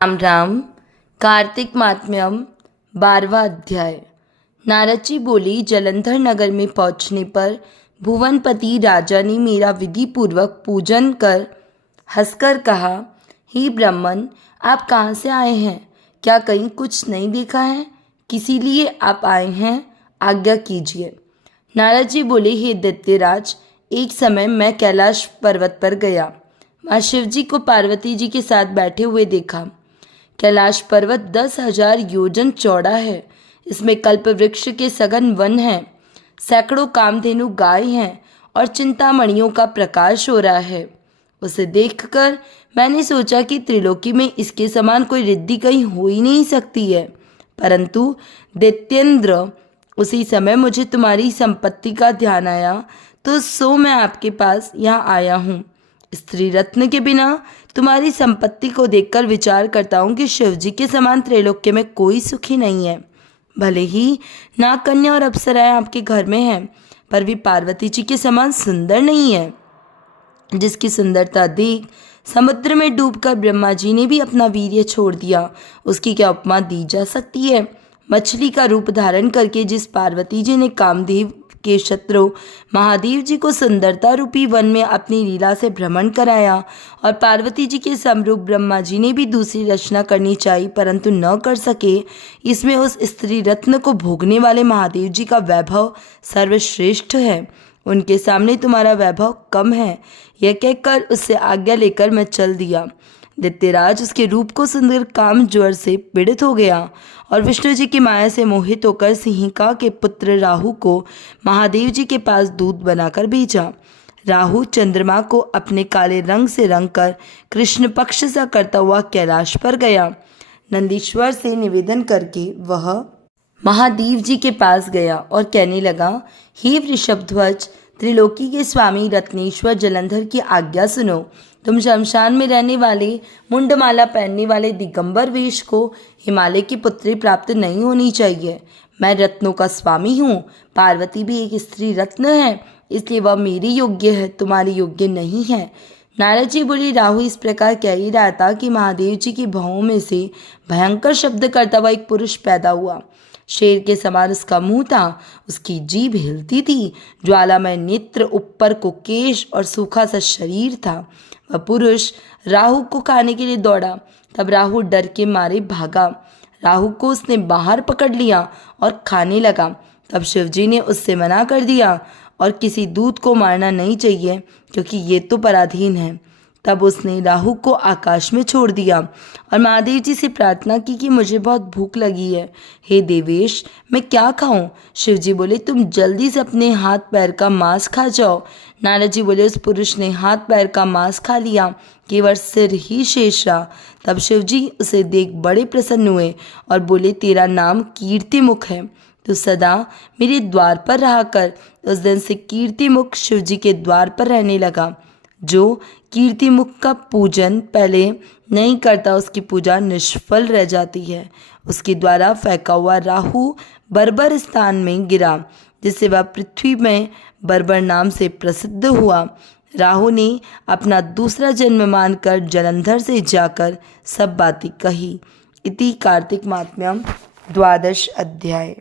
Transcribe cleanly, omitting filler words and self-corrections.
राम राम। कार्तिक मात्म्यम 12वां अध्याय। नारद जी बोली, जलंधर नगर में पहुंचने पर भुवनपति राजा ने मेरा विधि पूर्वक पूजन कर हंसकर कहा, हे ब्राह्मण, आप कहाँ से आए हैं? क्या कहीं कुछ नहीं देखा है? किसी लिए आप आए हैं? आज्ञा कीजिए। नारद जी बोले, हे दैत्यराज, एक समय मैं कैलाश पर्वत पर गया। वहाँ शिव जी को पार्वती जी के साथ बैठे हुए देखा। कैलाश पर्वत 10,000 योजन चौड़ा है। इसमें कल्प वृक्ष के सघन वन हैं, सैकड़ों कामधेनु गाय हैं और चिंतामणियों का प्रकाश हो रहा है। उसे देखकर मैंने सोचा कि त्रिलोकी में इसके समान कोई रिद्धि कहीं हो ही नहीं सकती है। परंतु दैत्येंद्र, उसी समय मुझे तुम्हारी संपत्ति का ध्यान आया, तो सो मैं आपके पास यहाँ आया हूँ। स्त्री रत्न के बिना तुम्हारी संपत्ति को देखकर विचार करता हूँ कि शिवजी के समान त्रैलोक्य में कोई सुखी नहीं है। भले ही नाग कन्या और अप्सराएं आपके घर में हैं, पर भी पार्वती जी के समान सुंदर नहीं है। जिसकी सुंदरता देख समुद्र में डूबकर ब्रह्मा जी ने भी अपना वीर्य छोड़ दिया, उसकी क्या उपमा दी जा सकती है? मछली का रूप धारण करके जिस पार्वती जी ने कामदेव के शत्रु महादेव जी को सुंदरता रूपी वन में अपनी लीला से भ्रमण कराया, और पार्वती जी के समरूप ब्रह्मा जी ने भी दूसरी रचना करनी चाहिए परंतु न कर सके, इसमें उस स्त्री रत्न को भोगने वाले महादेव जी का वैभव सर्वश्रेष्ठ है। उनके सामने तुम्हारा वैभव कम है। यह कहकर उससे आज्ञा लेकर मैं चल दिया। दैत्यराज उसके रूप को सुंदर काम ज्वर से पीड़ित हो गया और विष्णु जी की माया से मोहित होकर सिंहिका के पुत्र राहु को महादेव जी के पास दूत बनाकर भेजा। राहु चंद्रमा को अपने काले रंग से रंग कर कृष्ण पक्ष सा करता हुआ कैलाश पर गया। नंदीश्वर से निवेदन करके वह महादेव जी के पास गया और कहने लगा, हे वृषभध्वज, त्रिलोकी के स्वामी रत्नेश्वर जलंधर की आज्ञा सुनो। तुम शमशान में रहने वाले मुंडमाला पहनने वाले दिगंबर वेश को हिमालय की पुत्री प्राप्त नहीं होनी चाहिए। मैं रत्नों का स्वामी हूँ। पार्वती भी एक स्त्री रत्न है, इसलिए वह मेरी योग्य है, तुम्हारी योग्य नहीं है। नारद जी बोली, राहु इस प्रकार कह ही रहा था कि महादेव जी की भवों में से भयंकर शब्द करता हुआ एक पुरुष पैदा हुआ। शेर के समान उसका मुंह था, उसकी जीभ हिलती थी, ज्वालामय नेत्र, ऊपर को केश और सूखा सा शरीर था। वह पुरुष राहु को खाने के लिए दौड़ा। तब राहु डर के मारे भागा। राहु को उसने बाहर पकड़ लिया और खाने लगा। तब शिवजी ने उससे मना कर दिया और किसी दूत को मारना नहीं चाहिए, क्योंकि ये तो पराधीन है। तब उसने राहु को आकाश में छोड़ दिया और महादेव जी से प्रार्थना की कि मुझे बहुत भूख लगी है, हे देवेश, मैं क्या खाऊं? शिव जी बोले, तुम जल्दी से अपने हाथ पैर का मांस खा जाओ। नारद जी बोले, उस पुरुष ने हाथ पैर का मांस खा लिया, केवल सिर ही शेष रहा। तब शिव जी उसे देख बड़े प्रसन्न हुए और बोले, तेरा नाम कीर्तिमुख है, तो सदा मेरे द्वार पर रहा कर। उस दिन से कीर्तिमुख शिव जी के द्वार पर रहने लगा। जो कीर्तिमुख का पूजन पहले नहीं करता, उसकी पूजा निष्फल रह जाती है। उसके द्वारा फेंका हुआ राहु बर्बर स्थान में गिरा, जिससे वह पृथ्वी में बर्बर नाम से प्रसिद्ध हुआ। राहु ने अपना दूसरा जन्म मानकर जलंधर से जाकर सब बातें कही। इति कार्तिक मात्म्यम 12 अध्याय।